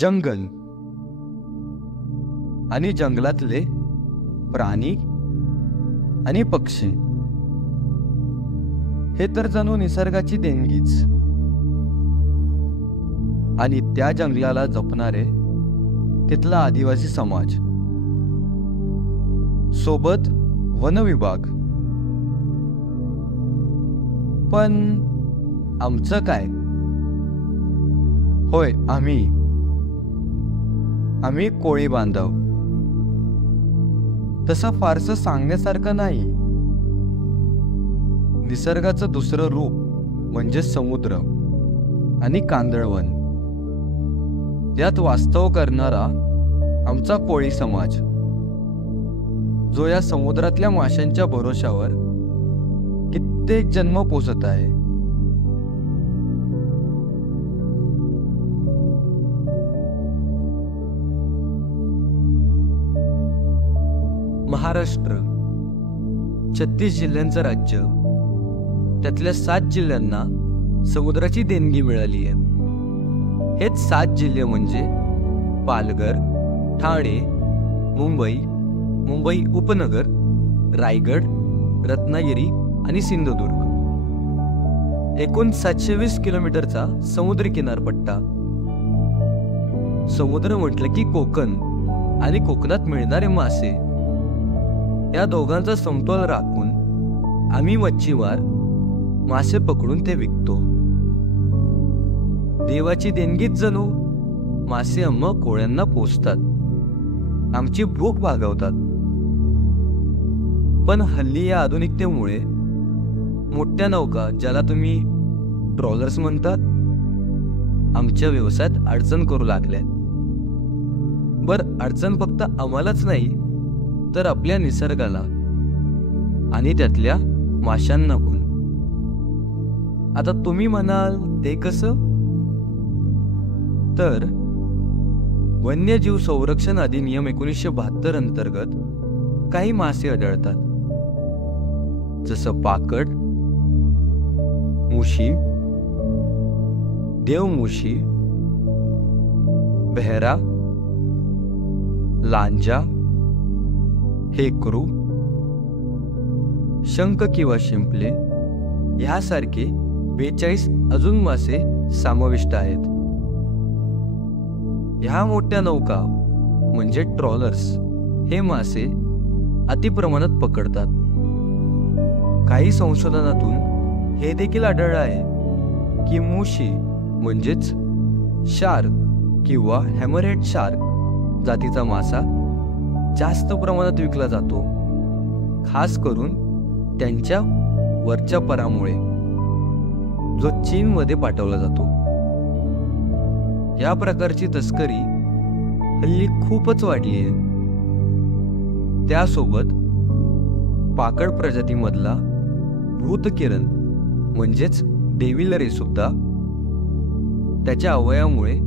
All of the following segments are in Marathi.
जंगल आणि जंगलातले प्राणी आणि पक्षी हे तर जणू निसर्गाची देणगीच. आणि त्या जंगलाला जपणारे तिथला आदिवासी समाज, सोबत वन विभाग. पण आमचं काय? होय, आम्ही कोळी बांधव. तसं फारसं सांगण्यासारखं नाही. निसर्गाचं दुसरं रूप म्हणजे समुद्र आणि कांदळवन, यात वास्तव करणारा आमचा कोळी समाज, जो या समुद्रातल्या माशांच्या भरोशावर कित्येक जन्म पोसत आहे. महाराष्ट्र 36 जिल्ह्यांचं राज्य. त्यातल्या 7 जिल्ह्यांना समुद्राची देणगी मिळाली आहे. हेच 7 जिल्हे म्हणजे पालघर, ठाणे, मुंबई उपनगर, रायगड, रत्नागिरी आणि सिंधुदुर्ग. एकूण 720 किलोमीटरचा समुद्री किनारपट्टा. समुद्र म्हटलं की कोकण आणि कोकणात मिळणारे मासे, या दोघांचा समतोल राखून आम्ही मच्छीमार मासे पकडून ते विकतो. देवाची देणगीच जणू. मासे आम्हा कोळ्यांना पोसतात, आमची भूक भागवतात. पण हल्ली या आधुनिकतेमुळे मोठ्या नौका, ज्याला तुम्ही ट्रॉलर्स म्हणतात, आमच्या व्यवसायात अडचण करू लागल्यात. अडचण फक्त आम्हालाच नाही, तर आपल्या निसर्गाला आणि त्यातल्या माशांना पण. आता तुम्ही म्हणाल ते कसं? तर वन्यजीव संरक्षण अधिनियम 1972 अंतर्गत काही मासे आढळतात, जसं पाकड, मुशी, देवमुशी, बेहरा, लांजा, हेकरू, शंख किंवा शिंपले यासारखे 42 अजून मासे समाविष्ट आहेत. ह्या मोठ्या नौका म्हणजे ट्रॉलर्स हे मासे अतिप्रमाणात पकडतात. काही संशोधनातून हे देखील आढळलं आहे की मुशी म्हणजेच शार्क किंवा हॅमरहेड शार्क जातीचा मासा जास्त प्रमाणात विकला जातो, खास करून त्यांच्या वरच्या परामुळे, जो चीनमध्ये पाठवला जातो. या प्रकारची तस्करी हल्ली खूपच वाढली आहे. त्यासोबत पाकड प्रजातीमधला भूतकिरण म्हणजेच डेव्हिल रे सुद्धा त्याच्या अवयवामुळे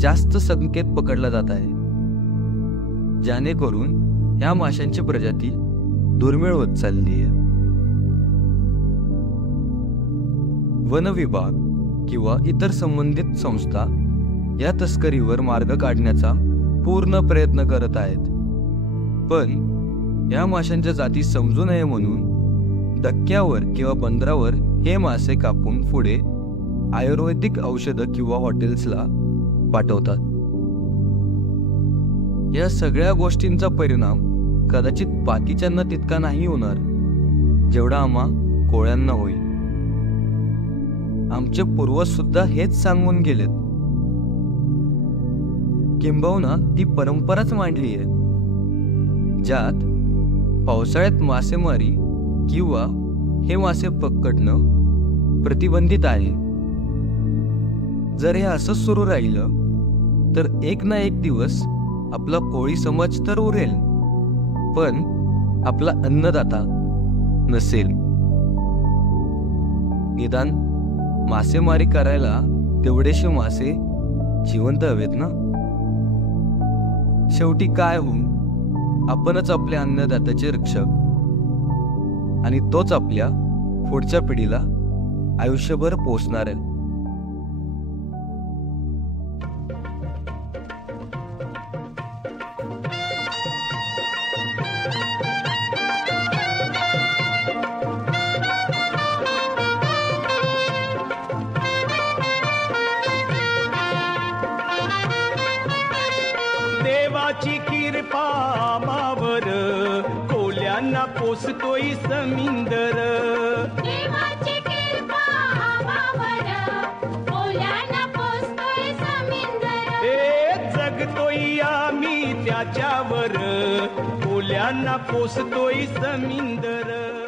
जास्त संख्येत पकडला जात आहे, जेणेकरून ह्या माशांची प्रजाती दुर्मिळ होत चालली आहे. वन विभाग किंवा इतर संबंधित संस्था या तस्करीवर मार्ग काढण्याचा पूर्ण प्रयत्न करत आहेत. पण या माशांच्या जाती समजू नये म्हणून धक्क्यावर किंवा बंदरावर हे मासे कापून पुढे आयुर्वेदिक औषधं किंवा हॉटेल्सला पाठवतात. या सगळ्या गोष्टींचा परिणाम कदाचित बाकीच्यांना तितका नाही होणार जेवढा आम्हा कोळ्यांना होईल. आमचे पूर्वज सुद्धा हेच सांगून गेलेत. किंबहुना ती परंपराच मांडली आहे, ज्यात पावसाळ्यात मासेमारी किंवा हे मासे पकडणं प्रतिबंधित आहे. जर हे असंच सुरू राहिलं तर एक ना एक दिवस आपला कोळी समाज तर उरेल, पण आपला अन्नदाता नसेल. निदान मासेमारी करायला तेवढेशे मासे जिवंत हवेत ना. शेवटी काय होऊ, आपणच आपल्या अन्नदात्याचे रक्षक, आणि तोच आपल्या पुढच्या पिढीला आयुष्यभर पोसणार आहे. देवाची कृपा आम्हावर कोल्यांना पोसतोय समिंदर. देवाची कृपा आम्हावर कोल्यांना पोसतोय समिंदर. जगतोय आम्ही त्याच्यावर कोल्यांना पोसतोय समिंदर.